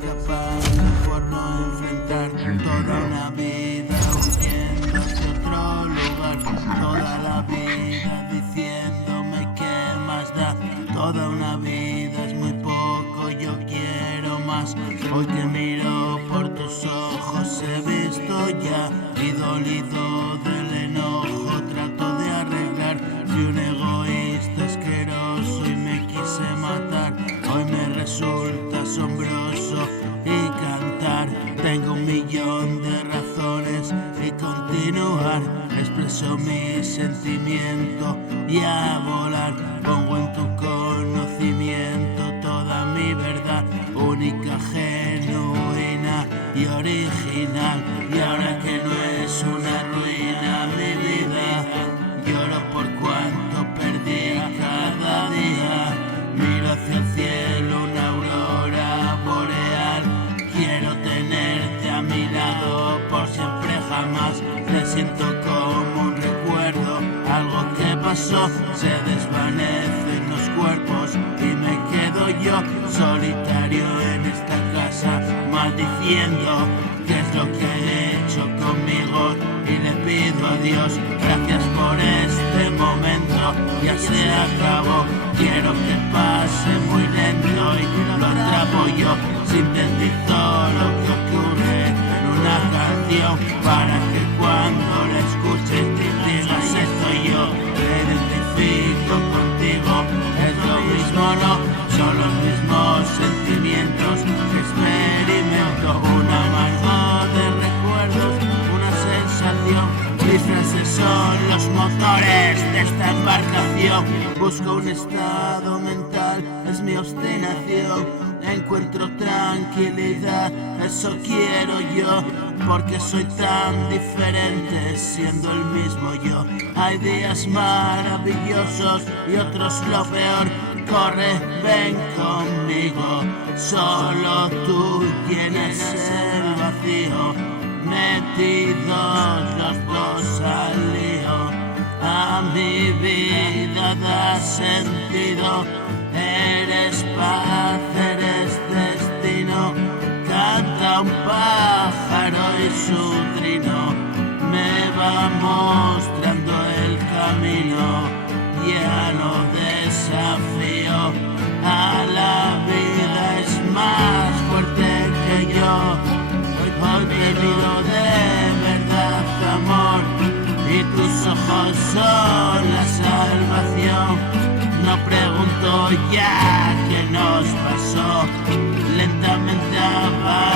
escapando por no enfrentar toda una vida huyendo hacia otro lugar, toda la vida diciéndome qué más da, toda una vida es muy poco, yo quiero más. Hoy que miro por tus ojos he visto ya y dolido del enojo trato de arreglar. Fui un egoísta asqueroso y me quise matar. Hoy me resulta asombroso y cantar. Tengo 1.000.000 de razones y continuar. Expreso mi sentimiento y a volar. Pongo en tu conocimiento toda mi verdad, única, genuina y original. Y ahora que no es una ruina mi vida, lloro por cuanto perdí cada día. Miro hacia el cielo una aurora boreal. Quiero tenerte a mi lado por siempre jamás. Te siento como un recuerdo, algo que pasó. Se desvanecen los cuerpos y me quedo yo solitario en esta casa, maldiciendo qué es lo que han hecho conmigo. Y le pido a Dios gracias por este momento, ya se acabó. Quiero que pase muy lento y lo atrapo yo. Sintetizo lo que ocurre en una canción para que cuando la escuches digas estoy yo. Me identifico contigo, es lo mismo, no son los mismos sentimientos que experimento. Un amargo de recuerdos, una sensación. Mis frases son los motores de esta embarcación. Busco un estado mental, es mi obstinación. Encuentro tranquilidad, eso quiero yo, porque soy tan diferente siendo el mismo yo. Hay días maravillosos y otros lo peor. Corre, ven conmigo, solo tú llenas el vacío. Metidos los dos al lío, a mi vida da sentido. Eres paz, eres destino. Canta un pájaro y su trino me va mostrando el camino. Ya no desafío a la vida, es más fuerte que yo. Hoy te miro de verdad, amor, y tus ojos son la salvación. No pregunto ya qué nos pasó, lentamente avanzamos.